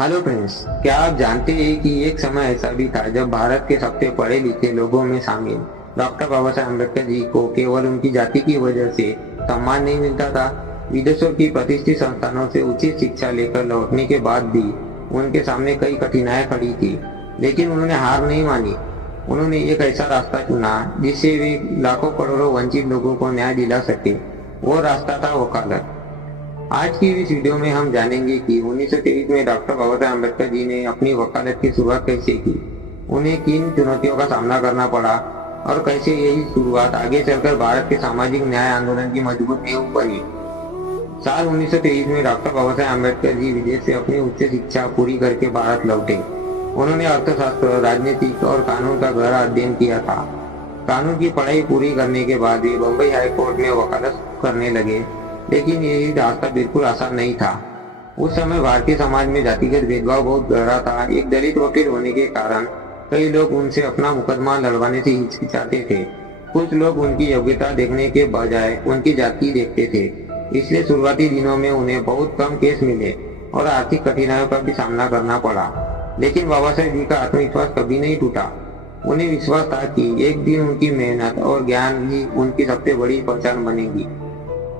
Hello friends, क्या आप जानते हैं कि एक समय ऐसा भी था जब भारत के सबसे पढ़े लिखे लोगों में शामिल डॉक्टर बाबा साहेब अम्बेडकर जी को केवल उनकी जाति की वजह से सम्मान नहीं मिलता था। विदेशों की प्रतिष्ठित संस्थानों से उचित शिक्षा लेकर लौटने के बाद भी उनके सामने कई कठिनाइयां खड़ी थी, लेकिन उन्होंने हार नहीं मानी। उन्होंने एक ऐसा रास्ता चुना जिससे वे लाखों करोड़ों वंचित लोगों को न्याय दिला सके। वो रास्ता था वकालत। आज की इस वीडियो में हम जानेंगे कि 1923 में डॉक्टर बाबा साहेब अम्बेडकर जी ने अपनी वकालत की शुरुआत कैसे की, उन्हें किन चुनौतियों का सामना करना पड़ा और कैसे यही शुरुआत आगे चलकर भारत के सामाजिक न्याय आंदोलन की मजबूत नींव बनी। साल 1923 में डॉक्टर बाबा साहेब अम्बेडकर जी विदेश से अपनी उच्च शिक्षा पूरी करके भारत लौटे। उन्होंने अर्थशास्त्र, राजनीतिक और कानून का गहरा अध्ययन किया था। कानून की पढ़ाई पूरी करने के बाद वे बम्बई हाई कोर्ट में वकालत करने लगे, लेकिन यही रास्ता बिल्कुल आसान नहीं था। उस समय भारतीय समाज में जातिगत भेदभाव बहुत गहरा था। एक दलित वकील होने के कारण कई लोग उनसे अपना मुकदमा लड़वाने से हिचकिचाते थे। कुछ लोग उनकी योग्यता देखने के बजाय उनकी जाति देखते थे। इसलिए शुरुआती दिनों में उन्हें बहुत कम केस मिले और आर्थिक कठिनाइयों का भी सामना करना पड़ा। लेकिन बाबा साहेब जी का आत्मविश्वास कभी नहीं टूटा। उन्हें विश्वास था कि एक दिन उनकी मेहनत और ज्ञान ही उनकी सबसे बड़ी पहचान बनेगी।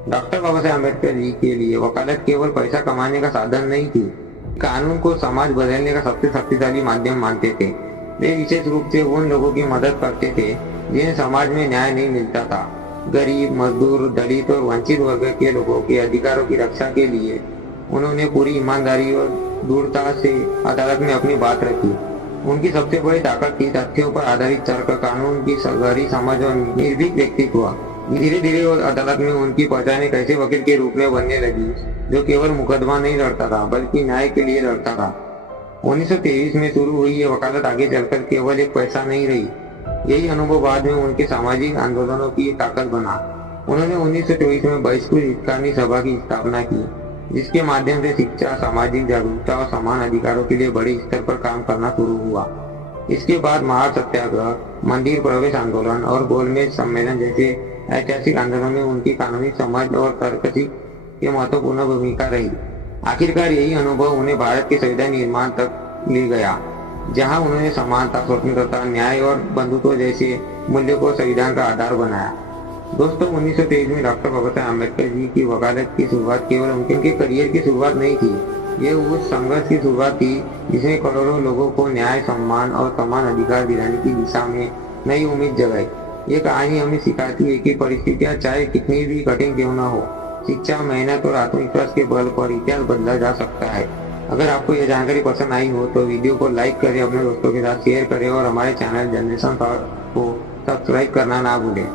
डॉक्टर बाबा साहेब अम्बेडकर जी के लिए वकालत केवल पैसा कमाने का साधन नहीं थी, कानून को समाज बदलने का सबसे शक्तिशाली माध्यम मानते थे। वे विशेष रूप से उन लोगों की मदद करते थे जिन्हें समाज में न्याय नहीं मिलता था। गरीब, मजदूर, दलित और वंचित वर्ग के लोगों के अधिकारों की रक्षा के लिए उन्होंने पूरी ईमानदारी और दृढ़ता से अदालत में अपनी बात रखी। उनकी सबसे बड़ी ताकत थी तथ्यों पर आधारित तर्क, कानून की गहरी समझ और निर्भीक व्यक्तित्व। धीरे धीरे वो अदालत में उनकी पहचान एक ऐसे वकील के रूप में बनने लगी जो केवल मुकदमा नहीं लड़ता था बल्कि न्याय के लिए लड़ता था। 1923 में शुरू हुई ये वकालत आगे चलकर केवल एक पैसा नहीं रही। यही अनुभव बाद में उनके सामाजिक आंदोलनों की ताकत बना। उन्होंने 1924 में बहिष्कृत हितकानी सभा की स्थापना की, जिसके माध्यम से शिक्षा, सामाजिक जागरूकता और समान अधिकारों के लिए बड़े स्तर पर काम करना शुरू हुआ। इसके बाद महार सत्याग्रह, मंदिर प्रवेश आंदोलन और गोलमेज सम्मेलन जैसे ऐतिहासिक आंदोलन में उनकी कानूनी समझ और तर्कशील की महत्वपूर्ण भूमिका रही। आखिरकार यही अनुभव उन्हें भारत के संविधान निर्माण तक ले गया, जहां उन्होंने समानता, स्वतंत्रता, न्याय और बंधुत्व जैसे मूल्यों को संविधान का आधार बनाया। दोस्तों, 1923 में डॉक्टर बाबा साहेब अम्बेडकर जी की वकालत की शुरुआत केवल उनके करियर की शुरुआत नहीं थी, ये उस संघर्ष की शुरुआत थी जिसमें करोड़ों लोगों को न्याय, सम्मान और समान अधिकार दिलाने की दिशा में नई उम्मीद जगाई। ये कहानी हमें सिखाती है कि परिस्थितियां चाहे कितनी भी कठिन क्यों न हो, शिक्षा, मेहनत और आत्मविश्वास के बल पर इतिहास बदला जा सकता है। अगर आपको यह जानकारी पसंद आई हो तो वीडियो को लाइक करें, अपने दोस्तों के साथ शेयर करें और हमारे चैनल जनरेशन को सब्सक्राइब करना ना भूलें।